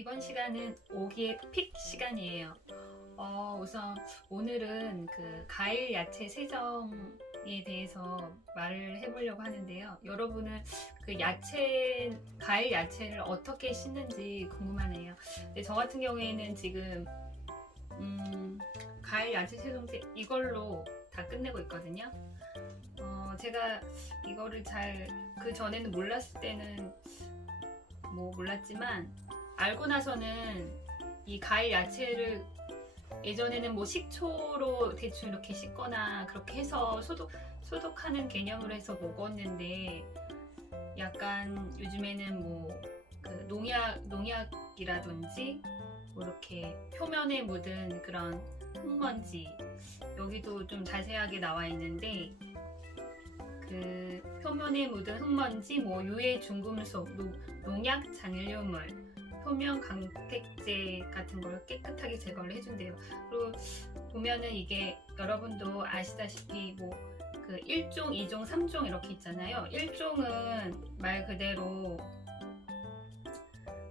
이번 시간은 오기의 픽 시간이에요. 어, 우선 오늘은 그 과일 야채 세정에 대해서 말을 해보려고 하는데요. 여러분은 그 야채, 과일 야채를 어떻게 씻는지 궁금하네요. 근데 저 같은 경우에는 지금, 음, 과일 야채 세정제 이걸로 다 끝내고 있거든요. 어, 제가 이거를 잘, 그 전에는 몰랐을 때는 뭐 몰랐지만, 알고 나서는 이 과일 야채를 예전에는 뭐 식초로 대충 이렇게 씻거나 그렇게 해서 소독, 소독하는 개념으로 해서 먹었는데 약간 요즘에는 뭐 그 농약, 농약이라든지 뭐 이렇게 표면에 묻은 그런 흙먼지 여기도 좀 자세하게 나와 있는데 그 표면에 묻은 흙먼지, 뭐 유해 중금속, 노- 농약, 잔류물 표면 강택제 같은 걸 깨끗하게 제거를 해준대요. 그리고 보면은 이게 여러분도 아시다시피 뭐 그 1종, 2종, 3종 이렇게 있잖아요. 1종은 말 그대로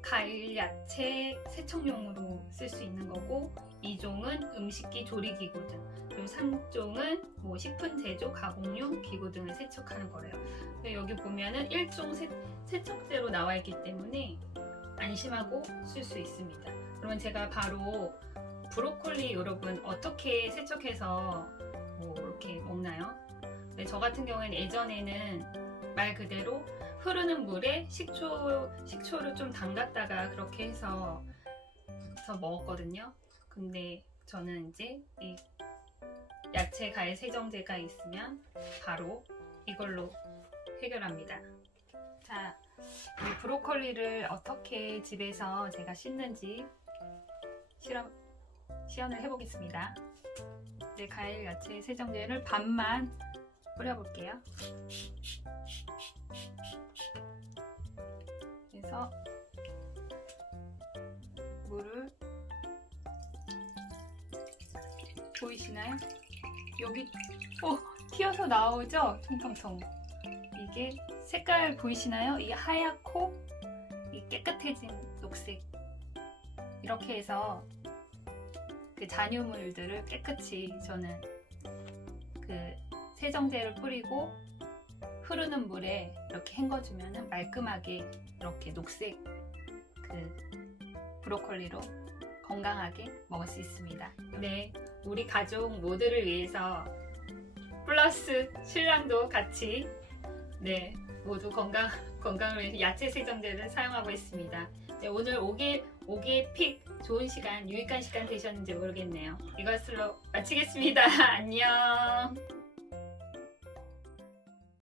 과일, 야채, 세척용으로 쓸 수 있는 거고 2종은 음식기, 조리기구 등 그리고 3종은 뭐 식품 제조, 가공용 기구 등을 세척하는 거래요. 여기 보면은 1종 세, 세척제로 나와 있기 때문에 안심하고 쓸 수 있습니다. 그러면 제가 바로 브로콜리 여러분 어떻게 세척해서 뭐 이렇게 먹나요? 네, 저 같은 경우에는 예전에는 말 그대로 흐르는 물에 식초 식초를 좀 담갔다가 그렇게 해서 해서 먹었거든요. 근데 저는 이제 이 야채 과일 세정제가 있으면 바로 이걸로 해결합니다. 자, 이 브로콜리를 어떻게 집에서 제가 씻는지 실험, 시연을 해보겠습니다. 이제 과일 야채 세정제를 반만 뿌려볼게요. 그래서 물을 보이시나요? 여기 어 튀어서 나오죠? 통통통 이게 색깔 보이시나요? 이 하얗고 이 깨끗해진 녹색 이렇게 해서 그 잔유물들을 깨끗이 저는 그 세정제를 뿌리고 흐르는 물에 이렇게 헹궈주면 말끔하게 이렇게 녹색 그 브로콜리로 건강하게 먹을 수 있습니다. 네, 우리 가족 모두를 위해서 플러스 신랑도 같이 네 모두 건강 건강을 위해서 야채 세정제를 사용하고 있습니다. 네, 오늘 5개 5개 픽 좋은 시간 유익한 시간 되셨는지 모르겠네요. 이것으로 마치겠습니다. 안녕.